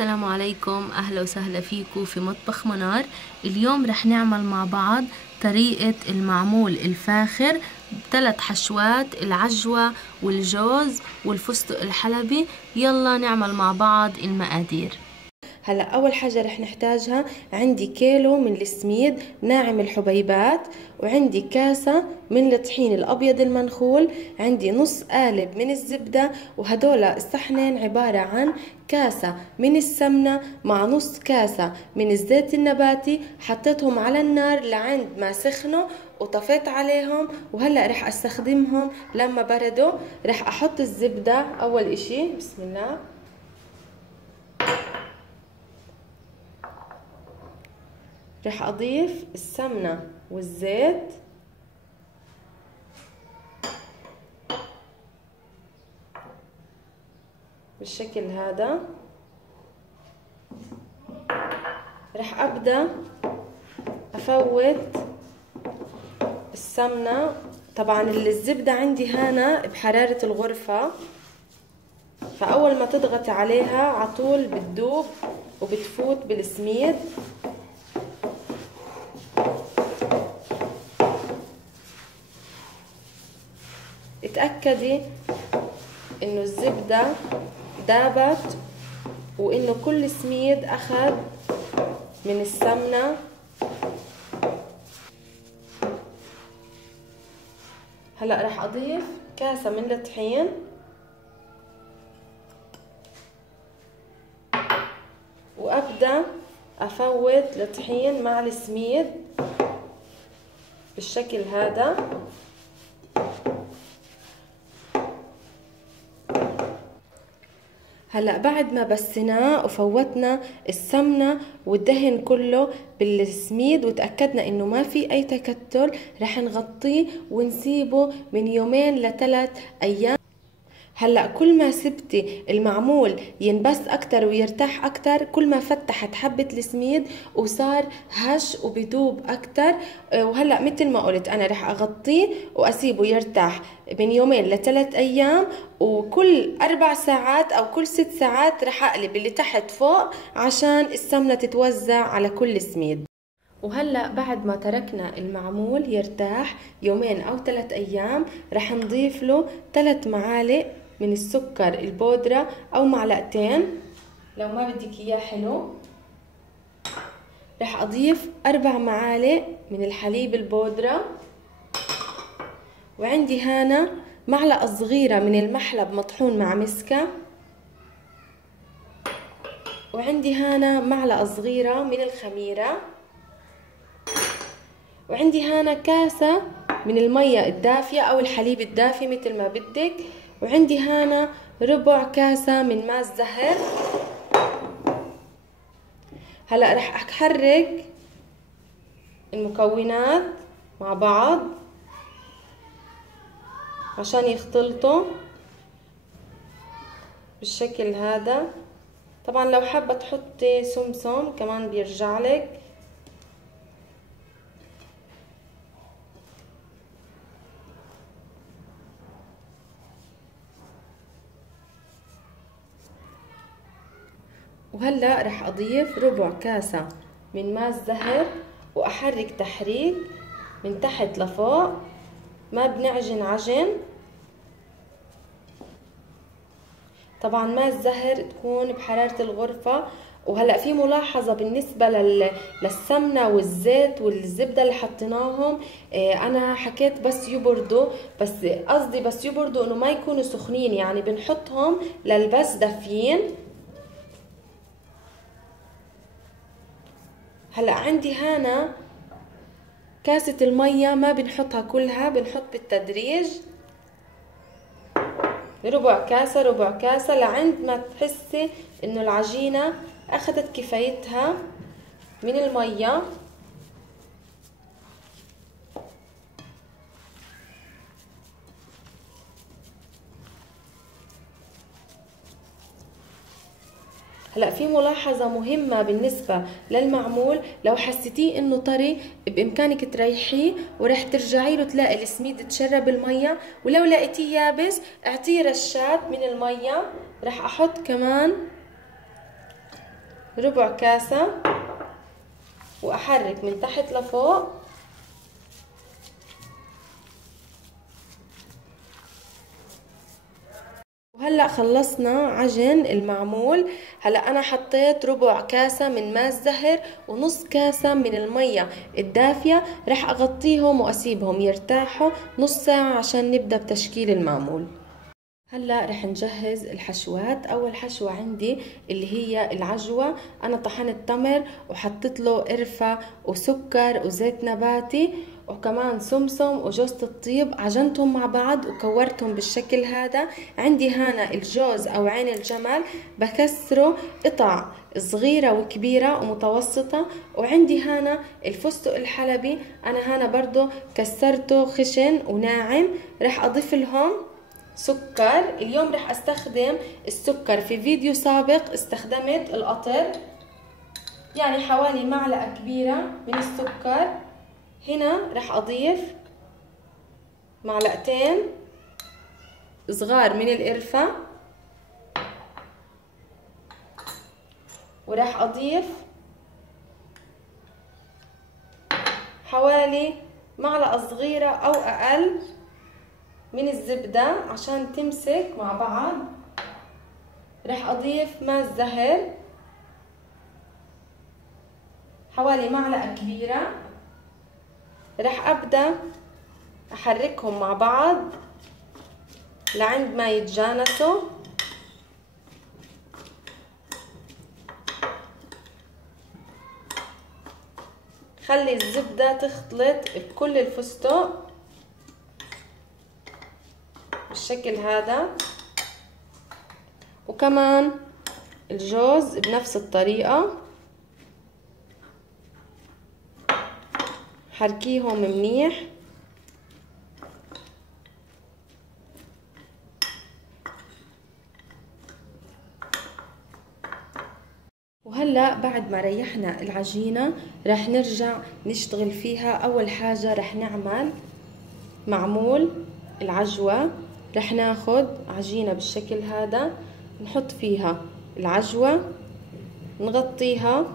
السلام عليكم، أهلا وسهلا فيكم في مطبخ منار. اليوم رح نعمل مع بعض طريقة المعمول الفاخر بثلاث حشوات: العجوة والجوز والفستق الحلبي. يلا نعمل مع بعض المقادير. هلا اول حاجه رح نحتاجها، عندي كيلو من السميد ناعم الحبيبات، وعندي كاسه من الطحين الابيض المنخول، عندي نص قالب من الزبده، وهدول الصحنين عباره عن كاسه من السمنه مع نص كاسه من الزيت النباتي. حطيتهم على النار لعند ما سخنوا وطفيت عليهم، وهلا رح استخدمهم لما بردوا. رح احط الزبده اول اشي، بسم الله. رح اضيف السمنة والزيت بالشكل هذا. رح ابدأ افوت السمنة. طبعا الزبدة عندي هنا بحرارة الغرفة، فاول ما تضغط عليها عطول بتدوب وبتفوت بالسميد. اتأكدي انه الزبدة دابت وانه كل سميد اخذ من السمنة. هلأ رح اضيف كاسة من الطحين، وابدأ افوت الطحين مع السميد بالشكل هذا. هلا بعد ما بسيناه وفوتنا السمنه والدهن كله بالسميد وتاكدنا انه ما في اي تكتل، رح نغطيه ونسيبه من 2 ل 3 ايام. هلا كل ما سبتي المعمول ينبس اكتر ويرتاح اكتر، كل ما فتحت حبة السميد وصار هش وبدوب اكتر. وهلا مثل ما قلت انا رح اغطيه واسيبه يرتاح من 2 ل 3 ايام، وكل 4 ساعات او كل 6 ساعات رح اقلب اللي تحت فوق عشان السمنة تتوزع على كل سميد. وهلأ بعد ما تركنا المعمول يرتاح 2 أو 3 أيام، رح نضيف له 3 معالق من السكر البودرة أو 2 معلقتين لو ما بدك إياه حلو. رح أضيف 4 معالق من الحليب البودرة، وعندي هنا معلقة صغيرة من المحلب مطحون مع مسكة، وعندي هنا معلقة صغيرة من الخميرة، وعندي هنا كاسة من المية الدافية أو الحليب الدافي مثل ما بدك، وعندي هنا ربع كاسة من ماء الزهر. هلأ رح أحرك المكونات مع بعض عشان يختلطوا بالشكل هذا. طبعا لو حابة تحطي سمسم كمان بيرجعلك. وهلا رح اضيف ربع كاسة من ماء الزهر واحرك تحريك من تحت لفوق، ما بنعجن عجن. طبعا ماء الزهر تكون بحرارة الغرفة. وهلا في ملاحظة بالنسبة للسمنة والزيت والزبدة اللي حطيناهم، انا حكيت بس يبردوا، بس قصدي بس يبردوا انه ما يكونوا سخنين، يعني بنحطهم للبس دافيين. هلا عندي هنا كاسة المية ما بنحطها كلها، بنحط بالتدريج ربع كاسة ربع كاسة لعند ما تحسي انه العجينة اخذت كفايتها من المية. هلا في ملاحظة مهمة بالنسبة للمعمول، لو حسيتيه انه طري بامكانك تريحيه ورح ترجعي له تلاقي السميد تشرب المية، ولو لقيتيه يابس اعطيه رشات من المية. رح احط كمان ربع كاسة واحرك من تحت لفوق. وهلا خلصنا عجن المعمول. هلا انا حطيت ربع كاسة من ماء الزهر ونص كاسة من المية الدافية، رح اغطيهم واسيبهم يرتاحوا نص ساعة عشان نبدأ بتشكيل المعمول. هلا رح نجهز الحشوات. اول حشوة عندي اللي هي العجوة. انا طحنت تمر وحطيت له قرفة وسكر وزيت نباتي وكمان سمسم وجوزة الطيب، عجنتهم مع بعض وكورتهم بالشكل هذا. عندي هنا الجوز او عين الجمل بكسره قطع صغيرة وكبيرة ومتوسطة. وعندي هنا الفستق الحلبي، انا هنا برضو كسرته خشن وناعم. رح اضيف لهم سكر. اليوم رح استخدم السكر، في فيديو سابق استخدمت القطر، يعني حوالي معلقة كبيرة من السكر. هنا رح اضيف معلقتين صغار من القرفة، ورح اضيف حوالي معلقة صغيرة او اقل من الزبدة عشان تمسك مع بعض. رح اضيف ماء الزهر حوالي معلقة كبيرة. رح ابدأ احركهم مع بعض لعند ما يتجانسوا. خلي الزبدة تختلط بكل الفستق بالشكل هذا، وكمان الجوز بنفس الطريقة. حركيهم منيح. وهلا بعد ما ريحنا العجينة رح نرجع نشتغل فيها. اول حاجة رح نعمل معمول العجوة. رح ناخد عجينة بالشكل هذا، نحط فيها العجوة، نغطيها،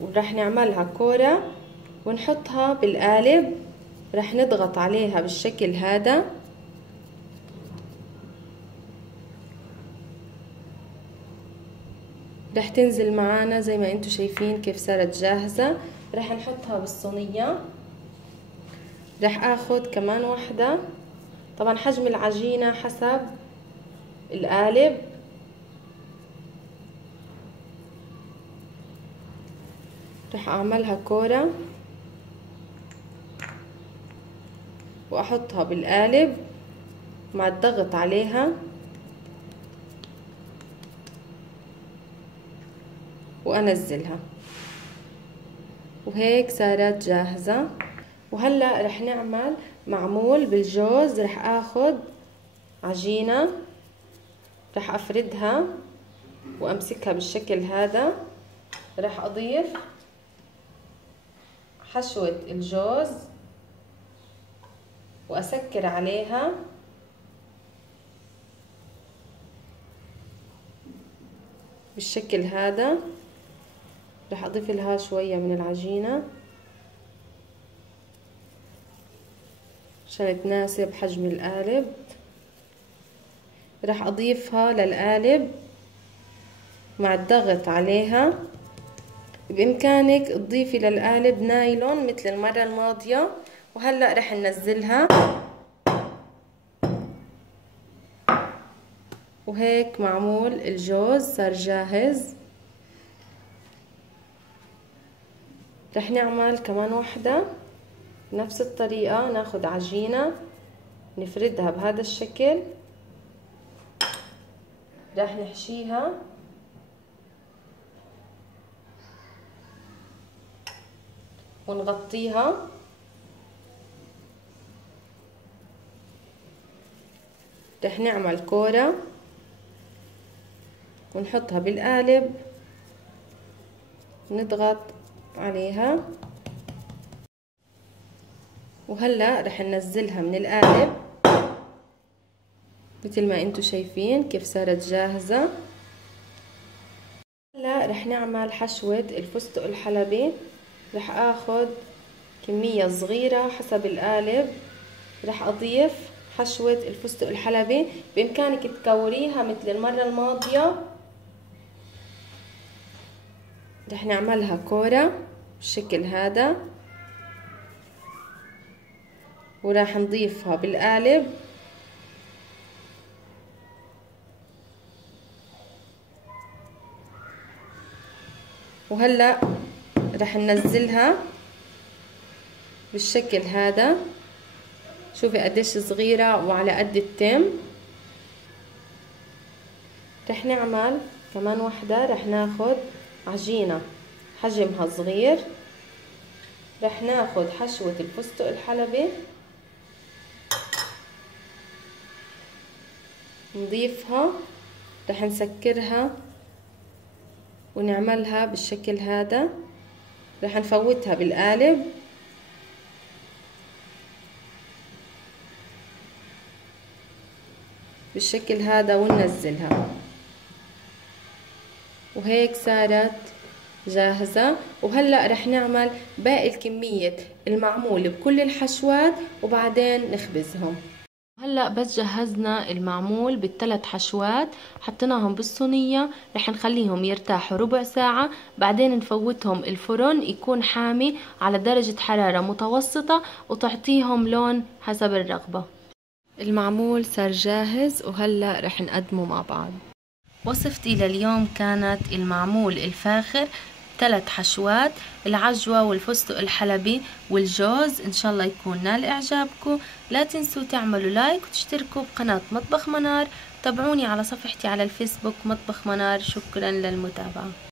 ورح نعملها كورة ونحطها بالقالب. رح نضغط عليها بالشكل هذا. رح تنزل معانا زي ما انتم شايفين كيف صارت جاهزة. رح نحطها بالصينية. رح اخد كمان واحدة، طبعا حجم العجينة حسب القالب. رح اعملها كورة واحطها بالقالب مع الضغط عليها، وانزلها، وهيك صارت جاهزة. وهلا رح نعمل معمول بالجوز. رح اخد عجينة، رح افردها وامسكها بالشكل هذا. رح اضيف حشوة الجوز واسكر عليها، بالشكل هذا. رح اضيف لها شوية من العجينة عشان تناسب حجم القالب. رح اضيفها للقالب مع الضغط عليها. بامكانك تضيفي للقالب نايلون مثل المرة الماضية. وهلأ رح ننزلها، وهيك معمول الجوز صار جاهز. رح نعمل كمان واحدة بنفس الطريقة. ناخد عجينة نفردها بهذا الشكل، رح نحشيها ونغطيها. رح نعمل كورة ونحطها بالقالب، نضغط عليها. وهلا رح ننزلها من القالب مثل ما انتم شايفين كيف صارت جاهزة. رح نعمل حشوة الفستق الحلبي. رح اخد كمية صغيرة حسب القالب. رح اضيف حشوة الفستق الحلبي، بامكانك تكوريها مثل المرة الماضية. رح نعملها كورة بالشكل هذا، وراح نضيفها بالقالب. وهلأ رح ننزلها بالشكل هذا. شوفي قديش صغيرة وعلى قد التم. رح نعمل كمان وحدة. رح ناخد عجينة حجمها صغير. رح ناخد حشوة الفستق الحلبي نضيفها. رح نسكرها ونعملها بالشكل هذا. رح نفوتها بالقالب بالشكل هذا وننزلها، وهيك صارت جاهزة. وهلأ رح نعمل باقي الكمية المعمول بكل الحشوات وبعدين نخبزهم. هلأ بس جهزنا المعمول بالثلاث حشوات، حطيناهم بالصينية. رح نخليهم يرتاحوا ربع ساعة، بعدين نفوتهم الفرن يكون حامي على درجة حرارة متوسطة وتعطيهم لون حسب الرغبة. المعمول صار جاهز وهلأ رح نقدمه مع بعض. وصفتي لليوم كانت المعمول الفاخر 3 حشوات، العجوة والفستق الحلبي والجوز. ان شاء الله يكون نال اعجابكم. لا تنسوا تعملوا لايك وتشتركوا بقناة مطبخ منار. تابعوني على صفحتي على الفيسبوك مطبخ منار. شكرا للمتابعة.